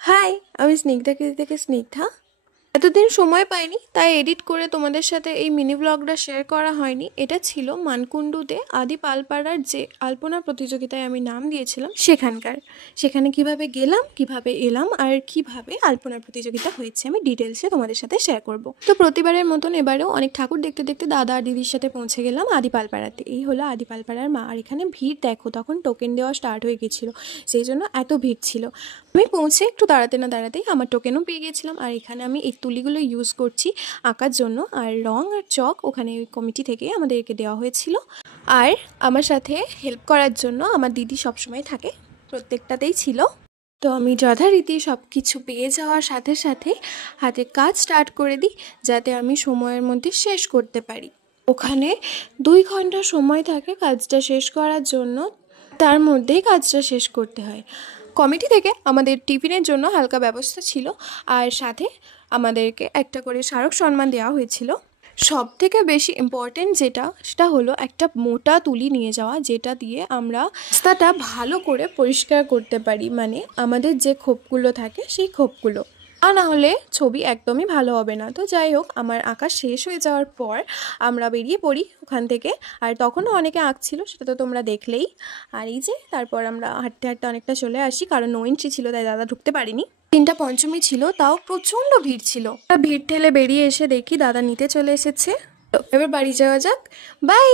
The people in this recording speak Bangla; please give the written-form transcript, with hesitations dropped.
হাই, আমি স্নিগ্ধা কৃতি থেকে স্নিগ্ধা। এতদিন সময় পাইনি, তাই এডিট করে তোমাদের সাথে এই মিনি ব্লগটা শেয়ার করা হয়নি। এটা ছিল মানকুণ্ডুতে আদি পালপাড়ার যে আলপনা প্রতিযোগিতায় আমি নাম দিয়েছিলাম সেখানে কিভাবে গেলাম, কিভাবে এলাম আর কিভাবে আলপনা প্রতিযোগিতা হয়েছে আমি ডিটেলসে তোমাদের সাথে শেয়ার করব। তো প্রতিবারের মতন এবারেও অনেক ঠাকুর দেখতে দেখতে দাদা আর দিদির সাথে পৌঁছে গেলাম আদি পালপাড়াতে। এই হলো আদি পালপাড়ার মা। আর এখানে ভিড় দেখো, তখন টোকেন দেওয়া স্টার্ট হয়ে গেছিলো, সেই জন্য এত ভিড় ছিল। আমি পৌঁছে একটু দাঁড়াতে না দাঁড়াতেই আমার টোকেনও পেয়ে গেছিলাম। আর এখানে আমি এই তুলিগুলো ইউজ করছি আঁকার জন্য, আর রং আর চক ওখানে ওই কমিটি থেকে আমাদেরকে দেওয়া হয়েছিল। আর আমার সাথে হেল্প করার জন্য আমার দিদি সবসময় থাকে, প্রত্যেকটাতেই ছিল। তো আমি যথারীতি সব কিছু পেয়ে যাওয়ার সাথে সাথে হাতে কাজ স্টার্ট করে দিই, যাতে আমি সময়ের মধ্যে শেষ করতে পারি। ওখানে 2 ঘন্টা সময় থাকে কাজটা শেষ করার জন্য, তার মধ্যেই কাজটা শেষ করতে হয়। কমিটি থেকে আমাদের টিফিনের জন্য হালকা ব্যবস্থা ছিল, আর সাথে আমাদেরকে একটা করে স্মারক সম্মান দেওয়া হয়েছিল। সব থেকে বেশি ইম্পর্টেন্ট সেটা হলো একটা মোটা তুলি নিয়ে যাওয়া, যেটা দিয়ে আমরা রাস্তাটা ভালো করে পরিষ্কার করতে পারি, মানে আমাদের যে খোপগুলো থাকে সেই খোপগুলো। আর না হলে ছবি একদমই ভালো হবে না। তো যাই হোক, আমার আঁকা শেষ হয়ে যাওয়ার পর আমরা বেরিয়ে পড়ি ওখান থেকে। আর তখনও অনেকে আঁকছিল, সেটা তো তোমরা দেখলেই। আর এই যে তারপর আমরা হাঁটতে হাঁটতে অনেকটা চলে আসি, কারণ নো এন্ট্রি ছিল, তাই দাদা ঢুকতে পারিনি। 3টা পঞ্চমী ছিল, তাও প্রচণ্ড ভিড় ছিল। ভিড় ঠেলে বেরিয়ে এসে দেখি দাদা নিতে চলে এসেছে। তো এবার বাড়ি যাওয়া যাক। বাই।